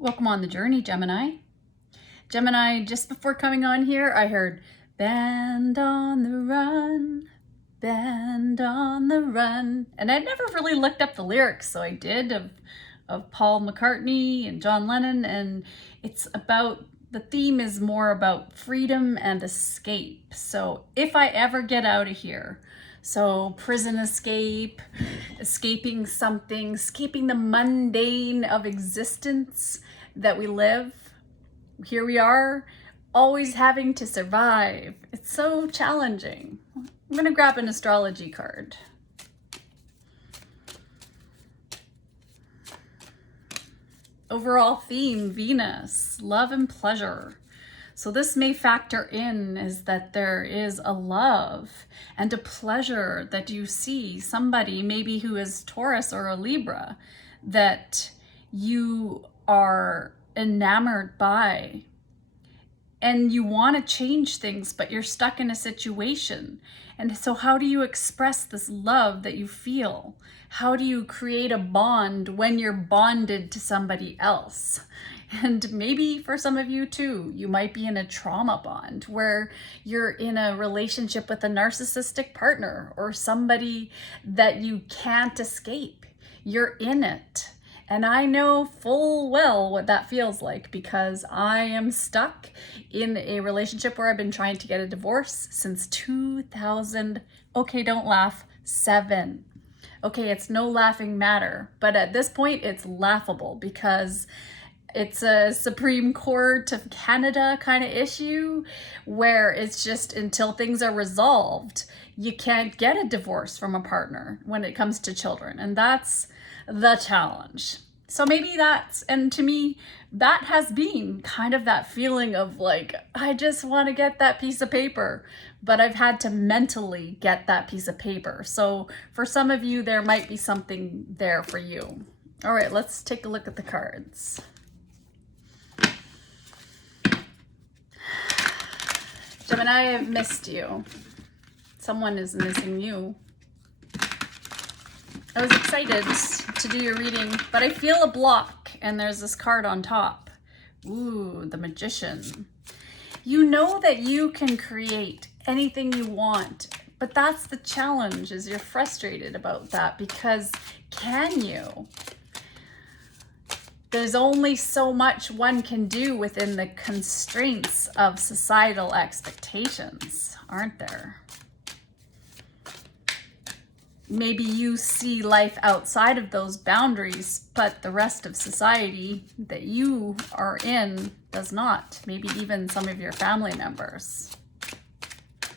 Welcome on the journey, Gemini. Gemini, just before coming on here, I heard band on the run, band on the run. And I'd never really looked up the lyrics, so I did, of Paul McCartney and John Lennon. And it's about, the theme is more about freedom and escape. So if I ever get out of here, so prison escape, escaping something, escaping the mundane of existence that we live. Here we are, always having to survive. It's so challenging. I'm gonna grab an astrology card. Overall theme, Venus, love and pleasure. So this may factor in is that there is a love and a pleasure that you see somebody maybe who is Taurus or a Libra that you are enamored by, and you want to change things, but you're stuck in a situation. And so how do you express this love that you feel? How do you create a bond when you're bonded to somebody else? And maybe for some of you too, you might be in a trauma bond where you're in a relationship with a narcissistic partner or somebody that you can't escape. You're in it. And I know full well what that feels like because I am stuck in a relationship where I've been trying to get a divorce since 2000, okay, don't laugh, 7. Okay, it's no laughing matter, but at this point it's laughable because it's a Supreme Court of Canada kind of issue where it's just until things are resolved, you can't get a divorce from a partner when it comes to children. And that's the challenge. So maybe that's, and to me, that has been kind of that feeling of like, I just want to get that piece of paper, but I've had to mentally get that piece of paper. So for some of you, there might be something there for you. All right, let's take a look at the cards. Gemini, I've missed you. Someone is missing you. I was excited to do your reading, but I feel a block, and there's this card on top. Ooh, the Magician. You know that you can create anything you want, but that's the challenge, is you're frustrated about that because can you? There's only so much one can do within the constraints of societal expectations, aren't there? Maybe you see life outside of those boundaries, but the rest of society that you are in does not. Maybe even some of your family members.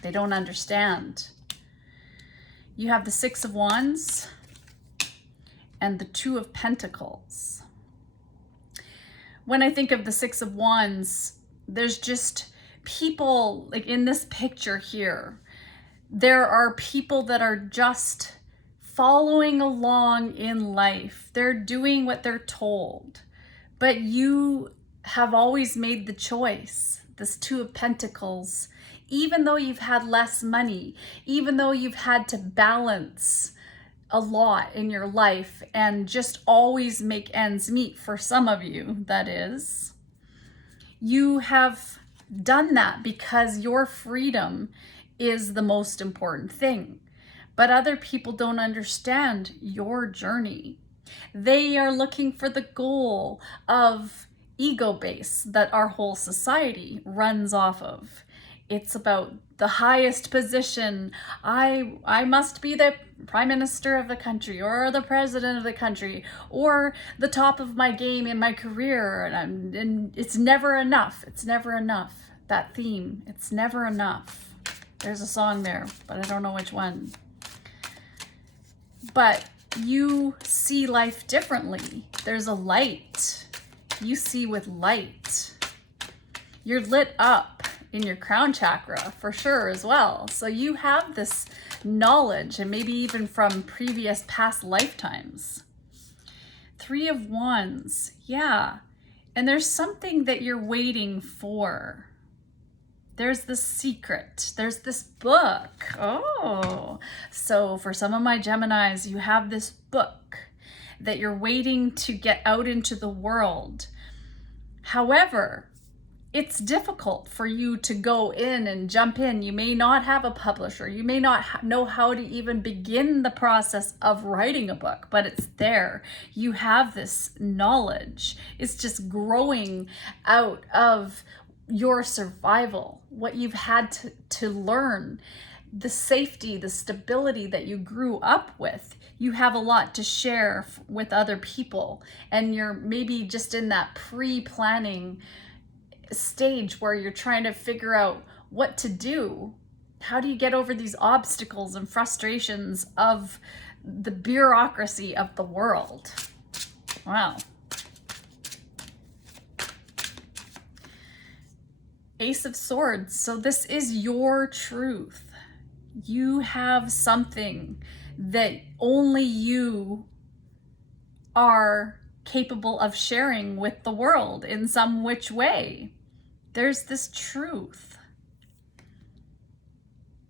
They don't understand. You have the Six of Wands and the Two of Pentacles. When I think of the Six of Wands, there's just people, like in this picture here, there are people that are just following along in life. They're doing what they're told, but you have always made the choice. This Two of Pentacles, even though you've had less money, even though you've had to balance a lot in your life and just always make ends meet, for some of you, that is, you have done that because your freedom is the most important thing. But other people don't understand your journey. They are looking for the goal of ego base that our whole society runs off of. It's about the highest position. I must be the prime minister of the country or the president of the country or the top of my game in my career. And it's never enough. It's never enough. That theme, it's never enough. There's a song there, but I don't know which one. But you see life differently. There's a light. You see with light. You're lit up in your crown chakra for sure as well. So you have this knowledge, and maybe even from previous past lifetimes. Three of Wands, yeah. And there's something that you're waiting for. There's this secret, there's this book. Oh, so for some of my Geminis, you have this book that you're waiting to get out into the world. However, it's difficult for you to go in and jump in. You may not have a publisher. You may not know how to even begin the process of writing a book, but it's there. You have this knowledge. It's just growing out of your survival, what you've had to learn, the safety, the stability that you grew up with. You have a lot to share with other people, and you're maybe just in that pre-planning stage where you're trying to figure out what to do. How do you get over these obstacles and frustrations of the bureaucracy of the world? Wow. Ace of Swords. So this is your truth. You have something that only you are capable of sharing with the world in some which way. There's this truth.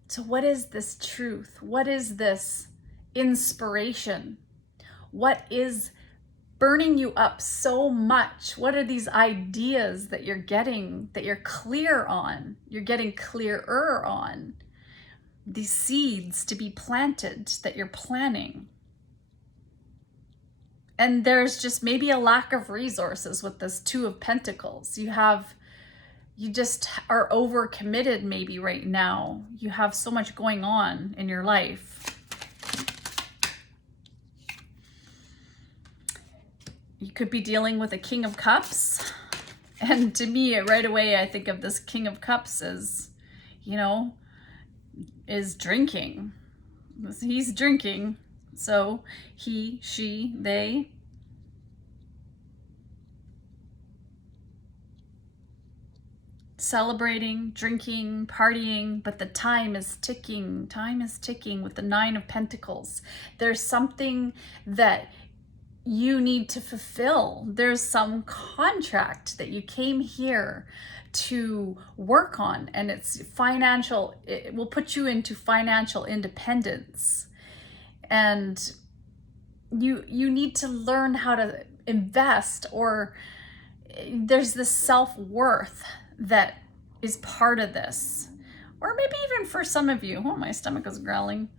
So what is this truth? What is this inspiration? What is burning you up so much? What are these ideas that you're getting, that you're clear on? You're getting clearer on. These seeds to be planted that you're planning. And there's just maybe a lack of resources with this Two of Pentacles. You just are overcommitted maybe right now. You have so much going on in your life. You could be dealing with a King of Cups. And to me, right away, I think of this King of Cups as, is drinking. He's drinking. So he, she, they. Celebrating, drinking, partying, but the time is ticking. Time is ticking with the Nine of Pentacles. There's something that you need to fulfill. There's some contract that you came here to work on, and it's financial. It will put you into financial independence. And you need to learn how to invest, or there's this self-worth that is part of this. Or maybe even for some of you, oh, my stomach is growling.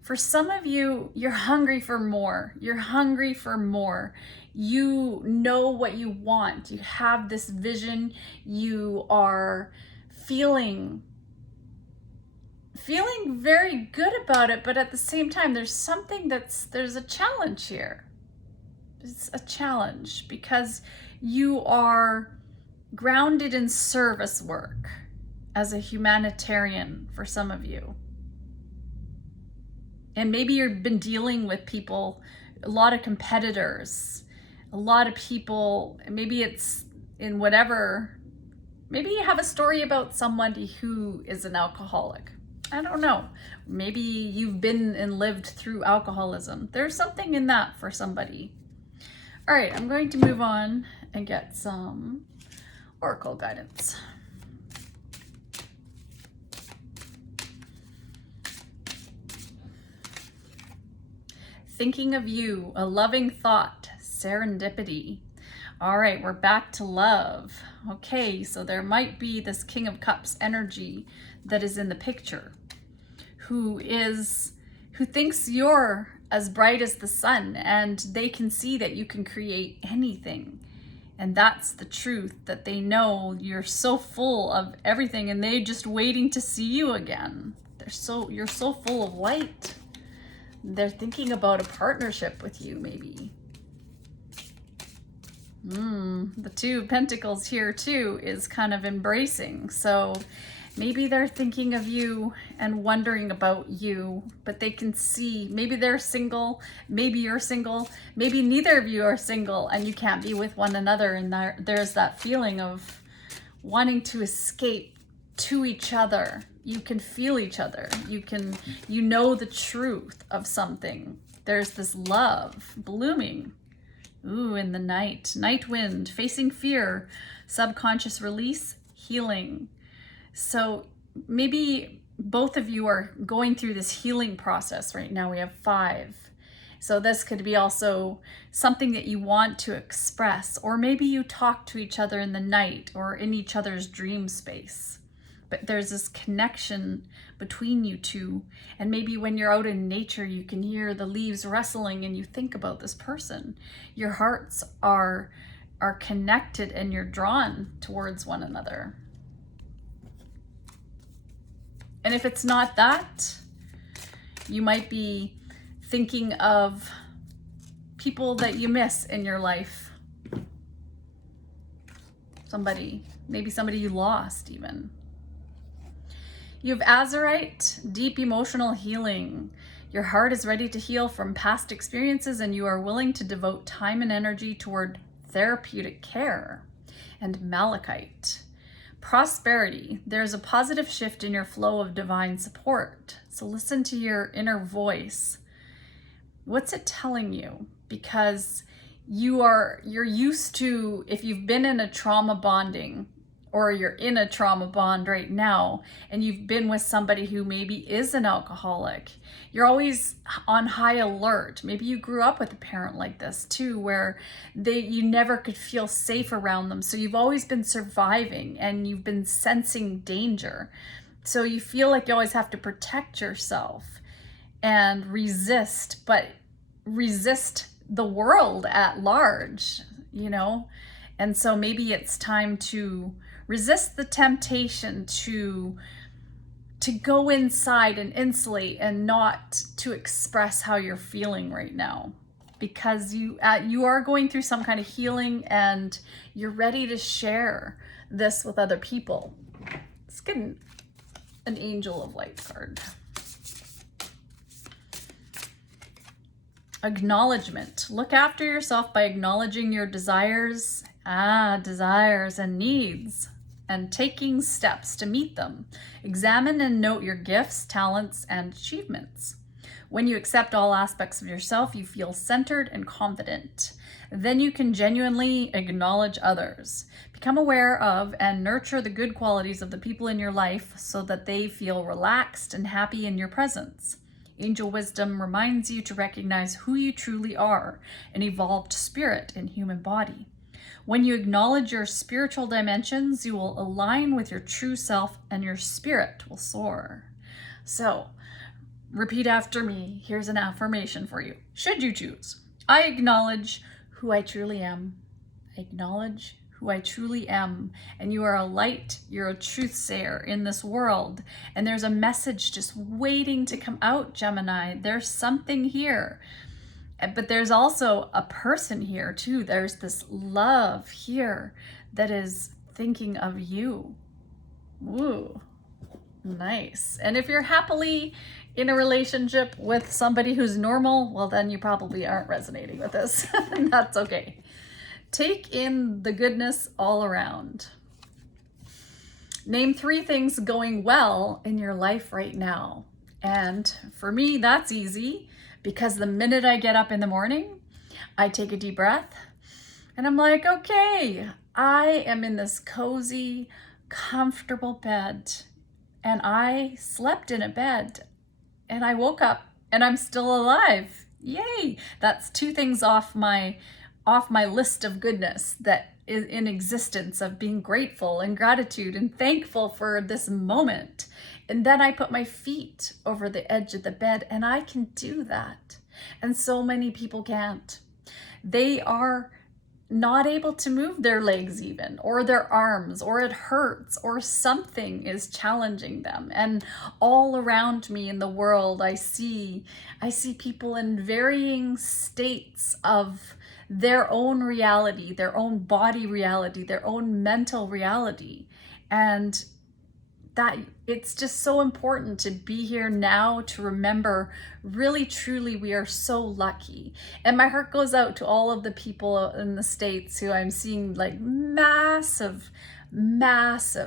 For some of you, you're hungry for more. You're hungry for more. You know what you want. You have this vision. You are feeling very good about it, but at the same time, there's a challenge here. It's a challenge because you are grounded in service work as a humanitarian for some of you. And maybe you've been dealing with people, a lot of competitors, a lot of people, maybe it's in whatever, maybe you have a story about somebody who is an alcoholic. I don't know. Maybe you've been and lived through alcoholism. There's something in that for somebody. All right, I'm going to move on and get some oracle guidance. Thinking of you, a loving thought, serendipity. All right, we're back to love. Okay, so there might be this King of Cups energy that is in the picture, who thinks you're as bright as the sun, and they can see that you can create anything. And that's the truth, that they know you're so full of everything and they're just waiting to see you again. You're so full of light. They're thinking about a partnership with you, maybe. The Two of Pentacles here too is kind of embracing. So maybe they're thinking of you and wondering about you, but they can see, maybe they're single, maybe you're single, maybe neither of you are single and you can't be with one another. And there's that feeling of wanting to escape to each other. You can feel each other. You know the truth of something. There's this love blooming. Ooh, in the night wind, facing fear, subconscious release, healing. So maybe both of you are going through this healing process right now. We have 5. So this could be also something that you want to express, or maybe you talk to each other in the night or in each other's dream space. But there's this connection between you two. And maybe when you're out in nature, you can hear the leaves rustling and you think about this person. Your hearts are connected and you're drawn towards one another. And if it's not that, you might be thinking of people that you miss in your life. Maybe somebody you lost even. You have Azurite, deep emotional healing. Your heart is ready to heal from past experiences and you are willing to devote time and energy toward therapeutic care. And Malachite, prosperity. There's a positive shift in your flow of divine support. So listen to your inner voice. What's it telling you? Because you're used to, if you've been in a trauma bonding, or you're in a trauma bond right now, and you've been with somebody who maybe is an alcoholic, you're always on high alert. Maybe you grew up with a parent like this too, where you never could feel safe around them. So you've always been surviving and you've been sensing danger. So you feel like you always have to protect yourself and resist, but resist the world at large, you know? And so maybe it's time to resist the temptation to go inside and insulate and not to express how you're feeling right now, because you are going through some kind of healing and you're ready to share this with other people. Let's get an Angel of Light card. Acknowledgement. Look after yourself by acknowledging your desires and needs, and taking steps to meet them. Examine and note your gifts, talents, and achievements. When you accept all aspects of yourself, you feel centered and confident. Then you can genuinely acknowledge others. Become aware of and nurture the good qualities of the people in your life so that they feel relaxed and happy in your presence. Angel wisdom reminds you to recognize who you truly are, an evolved spirit in human body. When you acknowledge your spiritual dimensions, you will align with your true self and your spirit will soar. So, repeat after me. Here's an affirmation for you, should you choose. I acknowledge who I truly am. I acknowledge who I truly am. And you are a light, you're a truth sayer in this world. And there's a message just waiting to come out, Gemini. There's something here. But there's also a person here too. There's this love here that is thinking of you. Ooh, nice. And if you're happily in a relationship with somebody who's normal, well, then you probably aren't resonating with this. And that's okay. Take in the goodness all around. Name 3 things going well in your life right now. And for me, that's easy, because the minute I get up in the morning, I take a deep breath and I'm like, okay, I am in this cozy, comfortable bed, and I slept in a bed and I woke up and I'm still alive. Yay! That's 2 things off my list of goodness that is in existence, of being grateful and gratitude and thankful for this moment. And then I put my feet over the edge of the bed and I can do that. And so many people can't. They are not able to move their legs even, or their arms, or it hurts, or something is challenging them. And all around me in the world, I see people in varying states of their own reality, their own body reality, their own mental reality. And that it's just so important to be here now to remember, really, truly, we are so lucky. And my heart goes out to all of the people in the States who I'm seeing like massive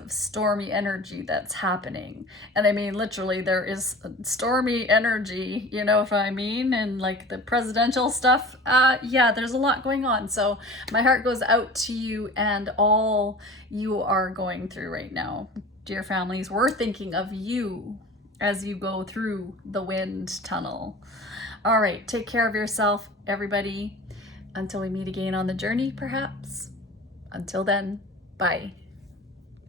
stormy energy that's happening. And I mean, literally, there is stormy energy, you know what I mean? And like the presidential stuff, yeah, there's a lot going on. So my heart goes out to you and all you are going through right now. Dear families, we're thinking of you as you go through the wind tunnel. All right, take care of yourself, everybody. Until we meet again on the journey, perhaps. Until then, bye.